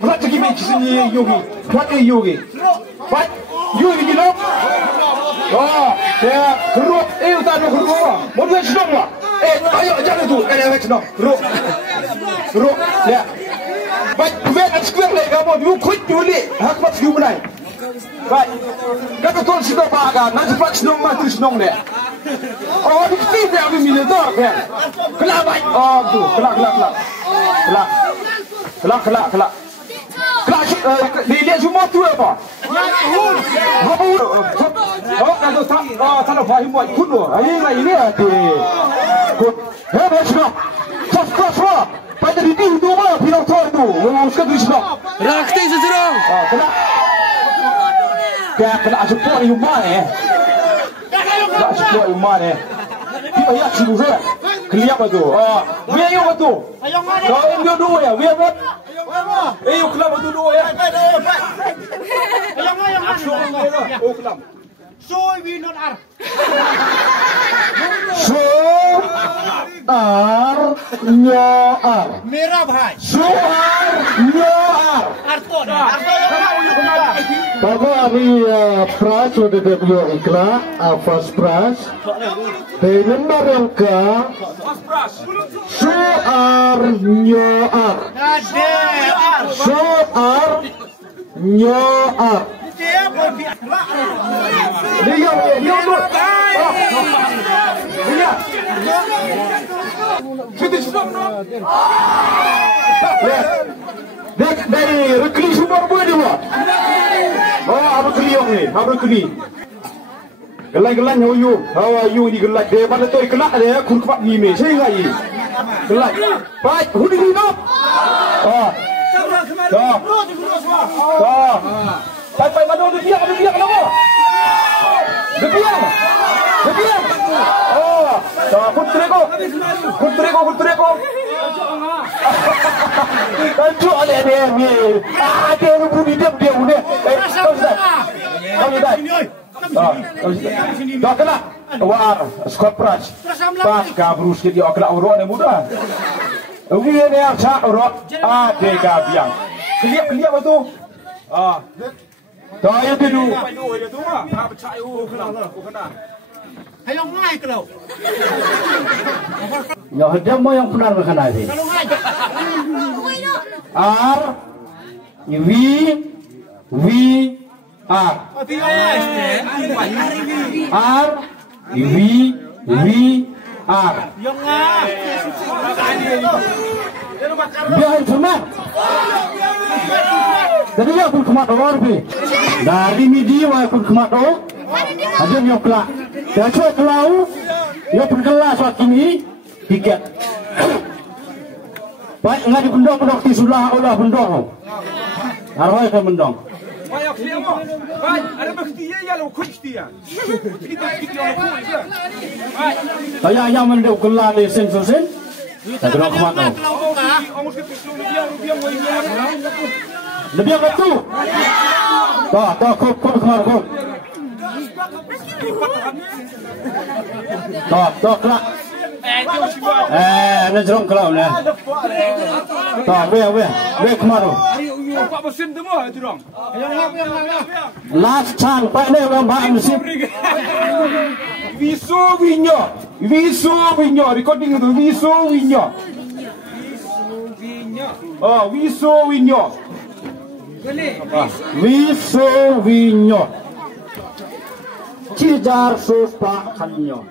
What to give me yogi? What is yogi? What? Yogi, you know? Oh, yeah. Guru, you don't know Guru. What is wrong? I don't know. And I know. Guru, yeah. But when I'm square like about you quit you late. How much you like? Right. Got the tone to Baga, not much no matter is known there. Oh, the feet have been in the dog here. Clap, oh, clap. Clash, they let you more to ever. Oh, son of him, what could know? I ain't like good. Have a snap. Just cross rock. But the redeem do well, you don't talk to. When I was going to snap. Rock things is wrong. I support you money. I support you money. People here to here. Clear the door. Where you do? Go in your door. We are not. Hey, you club to do it. So we not are. So are no are. Mera bhai. So are no are. Arto na. Baba ni prize sudah dibeli iklan, first prize. Di nomor angka. So are no are. So are no are. Dari rekli semua boleh buat. Oh, apa keliong ni? Apa keli? Gelai nyoyu. Hawa yu ni gelai. Dia pada tu gelai dia kun kuat ni me. Saya lagi. Gelai. Baik, hudi ni no. Oh. Dah. Dah. Pai madu dia biar kenapa? Dia. Oh, dah putreko. Kancu ada dia ni. Dia budi dia ni. Kau ni dah. Dah kena. War, squad press. Pas kabrus ke dia kena urut ni mudah. Ugi ni acak urut. Dia gabiang. Kelihap betul. Dah ya tu. Hayong ngai kalau. Ya, dia mau yang benar bukan ada. R, V, R. R, V, R. Biar semak. Jadi ya pun kemat orang ni. Dari midi wah pun kemat orang. Ada yang kelak. Dah cuak kelau. Ya pun kelas waktu ini tiket. Baik enggak di bendong di sulah olah bendong. Arwah ke bendong. Baik, kelihap. Baik, ada bukti ya lo kunci dia. Saya yang menduk kelas lesen. Tak kena kemat orang. Lebih apa tu? Dah, kau kemat kau. Dah, kelak. Nak jerong kelau ni. Dah, weh kemat tu. Pak musim tu mah tu dong. Last chance, pak ni orang pak musim. Viso winyo. Recording tu viso winyo. Oh, viso winyo. Wiso winyo. Cijar sus pak kanyo.